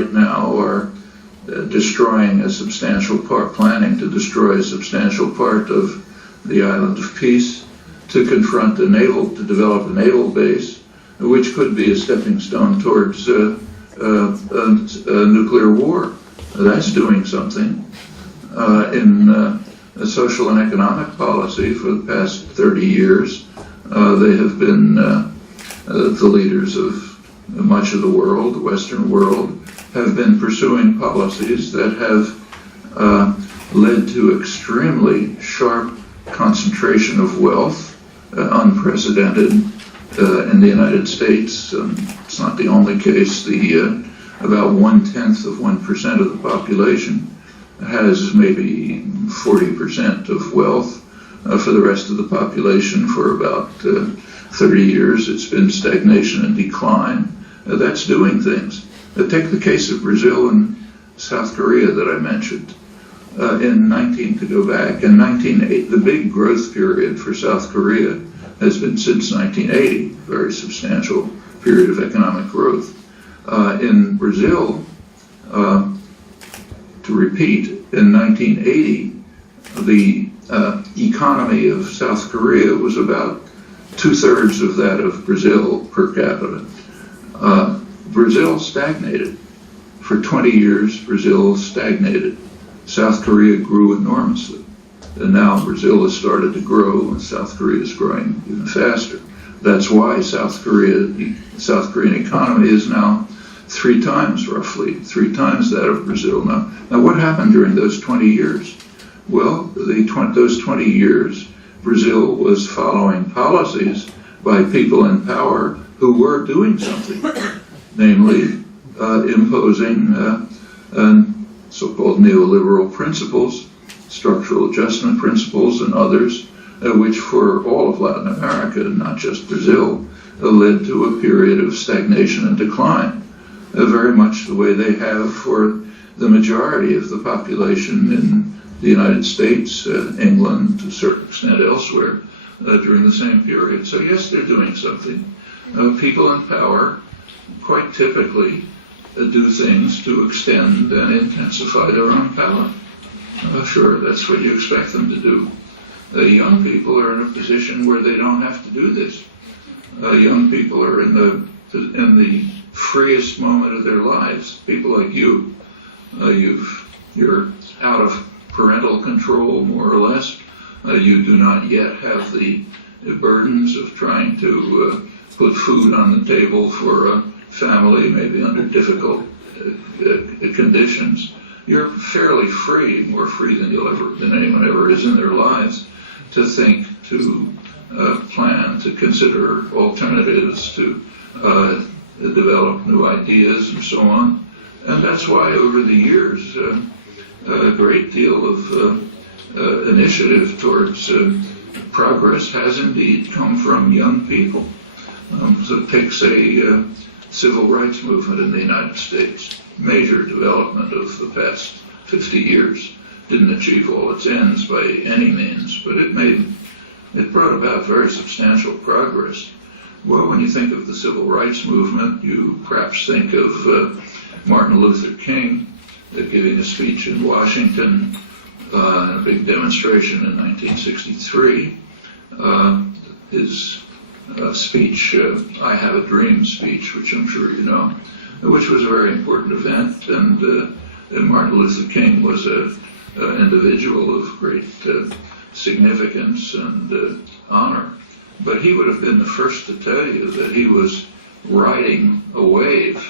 right now are destroying a substantial part, planning to destroy a substantial part of the island of Peace, to confront to develop a naval base, which could be a stepping stone towards a nuclear war. That's doing something. In social and economic policy for the past 30 years, they have been the leaders of much of the world, the Western world, have been pursuing policies that have led to extremely sharp concentration of wealth, unprecedented in the United States. It's not the only case. About 1/10 of the population has maybe 40% of wealth. For the rest of the population, for about 30 years, it's been stagnation and decline. That's doing things. Take the case of Brazil and South Korea that I mentioned. In 1980, the big growth period for South Korea has been since 1980, very substantial period of economic growth. In Brazil, to repeat, in 1980, the economy of South Korea was about 2/3 of that of Brazil per capita. Brazil stagnated. For 20 years, Brazil stagnated. South Korea grew enormously. And now Brazil has started to grow, and South Korea is growing even faster. That's why the South Korean economy is now roughly three times that of Brazil now. Now, what happened during those 20 years? Well, those 20 years, Brazil was following policies by people in power who were doing something, namely imposing so-called neoliberal principles, structural adjustment principles, and others, which for all of Latin America, not just Brazil, led to a period of stagnation and decline, very much the way they have for the majority of the population in the United States, England, to a certain extent elsewhere, during the same period. So yes, they're doing something. People in power quite typically do things to extend and intensify their own power. Sure, that's what you expect them to do. Young people are in a position where they don't have to do this. Young people are in the freest moment of their lives. People like you, you're out of parental control, more or less. You do not yet have the burdens of trying to put food on the table for a family, maybe under difficult conditions. You're fairly free, more free than anyone ever is in their lives, to think, to plan, to consider alternatives, to develop new ideas, and so on. And that's why over the years, a great deal of initiative towards progress has indeed come from young people. So take, say, civil rights movement in the United States, major development of the past 50 years. Didn't achieve all its ends by any means, but it brought about very substantial progress. Well, when you think of the civil rights movement, you perhaps think of Martin Luther King giving a speech in Washington, a big demonstration in 1963. His speech, I Have a Dream speech, which I'm sure you know, which was a very important event, and Martin Luther King was an individual of great significance and honor. But he would have been the first to tell you that he was riding a wave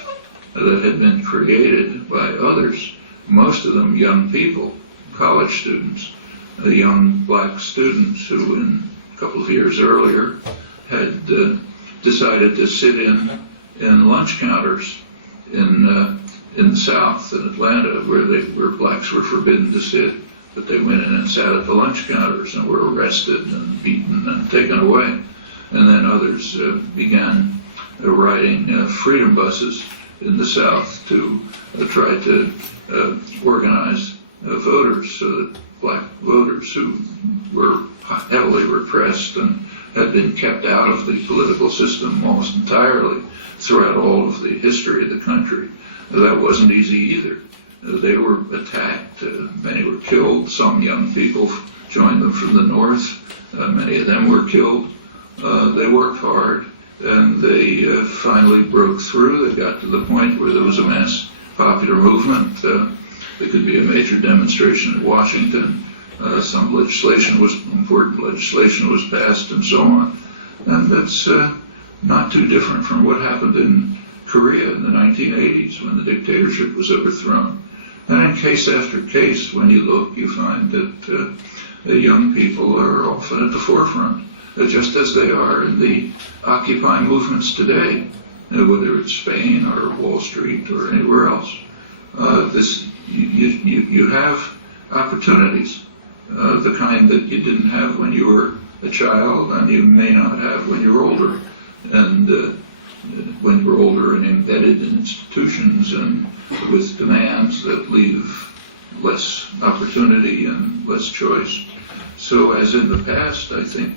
that had been created by others, most of them young people, college students, young black students who a couple of years earlier had decided to sit in lunch counters in the South, in Atlanta, where blacks were forbidden to sit, but they went in and sat at the lunch counters and were arrested and beaten and taken away. And then others began riding freedom buses in the South to try to organize voters, so that black voters who were heavily repressed and had been kept out of the political system almost entirely throughout all of the history of the country. that wasn't easy either. They were attacked. Many were killed. Some young people joined them from the north. Many of them were killed. They worked hard, and they finally broke through. They got to the point where there was a mass popular movement. There could be a major demonstration in Washington. Some important legislation was passed, and so on. And that's not too different from what happened in Korea in the 1980s when the dictatorship was overthrown. And in case after case, when you look, you find that the young people are often at the forefront, just as they are in the Occupy movements today, whether it's Spain or Wall Street or anywhere else. You have opportunities, the kind that you didn't have when you were a child, and you may not have when you're older. And when you're older and embedded in institutions and with demands that leave less opportunity and less choice. So as in the past, I think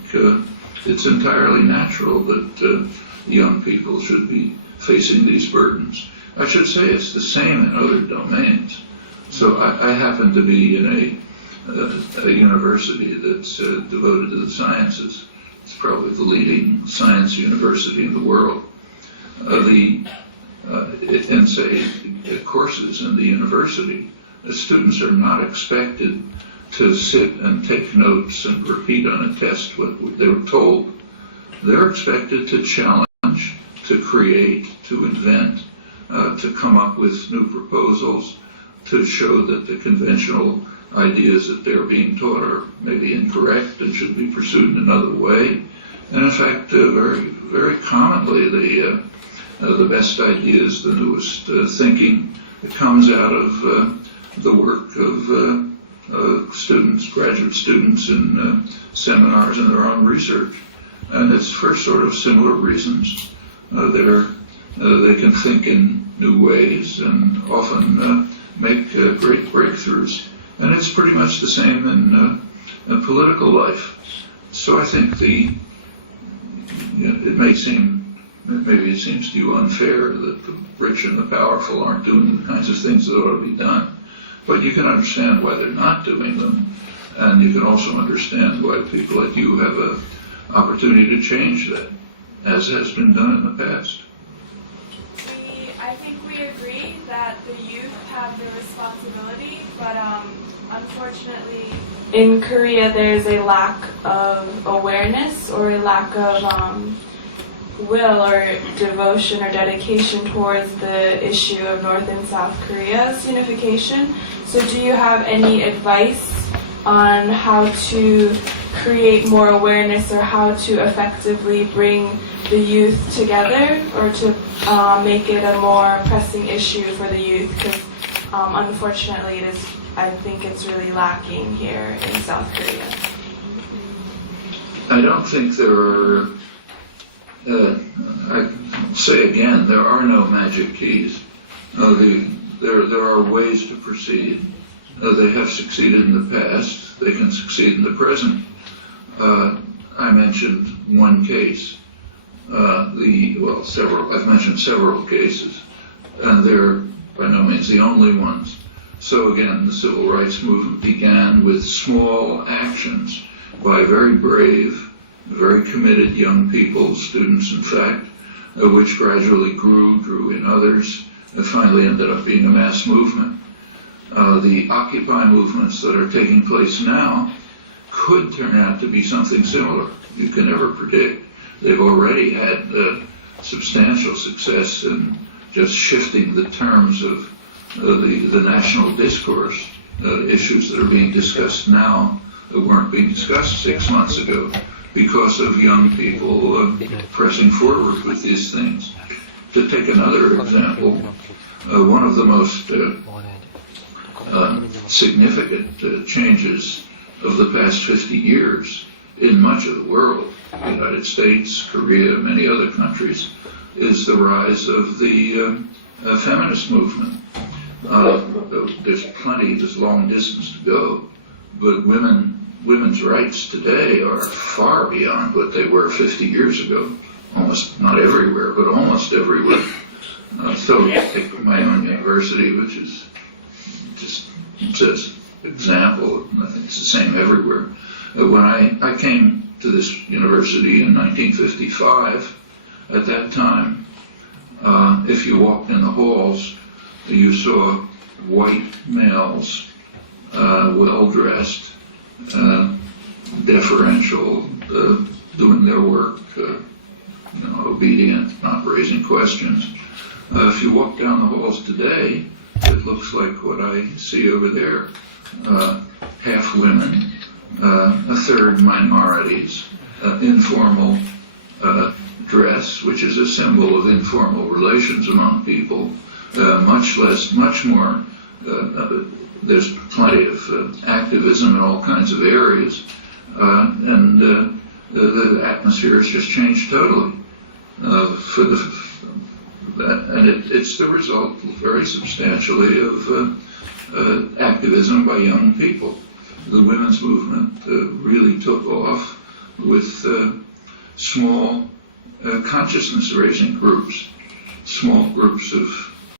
it's entirely natural that young people should be facing these burdens. I should say it's the same in other domains. So I happen to be in a university that's devoted to the sciences. It's probably the leading science university in the world. In, say, courses in the university, the students are not expected to sit and take notes and repeat on a test what they were told. They're expected to challenge, to create, to invent, to come up with new proposals, to show that the conventional ideas that they're being taught are maybe incorrect and should be pursued in another way. And in fact, very commonly, the best ideas, the newest thinking, it comes out of the work of students, graduate students in seminars and their own research. And it's for sort of similar reasons. They can think in new ways and often make great breakthroughs. And it's pretty much the same in political life. So I think maybe it seems to you unfair that the rich and the powerful aren't doing the kinds of things that ought to be done. But you can understand why they're not doing them. And you can also understand why people like you have an opportunity to change that, as has been done in the past. I think we agree that the youth have the responsibility, but unfortunately in Korea there's a lack of awareness or a lack of will or devotion or dedication towards the issue of North and South Korea's unification. So do you have any advice on how to create more awareness or how to effectively bring the youth together or to make it a more pressing issue for the youth? Because unfortunately I think it's really lacking here in South Korea. I don't think there are, I say again, there are no magic keys. There are ways to proceed. They have succeeded in the past. They can succeed in the present. I mentioned one case. I've mentioned several cases, and they're by no means the only ones. So again, the civil rights movement began with small actions by very brave, very committed young people, students in fact, which gradually grew in others, and finally ended up being a mass movement. The Occupy movements that are taking place now could turn out to be something similar. You can never predict. They've already had substantial success in just shifting the terms of the national discourse. Issues that are being discussed now that weren't being discussed 6 months ago because of young people pressing forward with these things. To take another example, one of the most significant changes of the past 50 years in much of the world, the United States, Korea, many other countries, is the rise of the feminist movement. There's long distance to go, but women's rights today are far beyond what they were 50 years ago. Almost, not everywhere, but almost everywhere. So take my own university, which is just says example. It's the same everywhere. When I came to this university in 1955, at that time, if you walked in the halls, you saw white males, well-dressed, deferential, doing their work, obedient, not raising questions. If you walk down the halls today, it looks like what I see over there. Half women, a third minorities, informal dress, which is a symbol of informal relations among people, much more, there's plenty of activism in all kinds of areas, and the atmosphere has just changed totally. It's the result, very substantially, of activism by young people. The women's movement really took off with small consciousness-raising groups, small groups of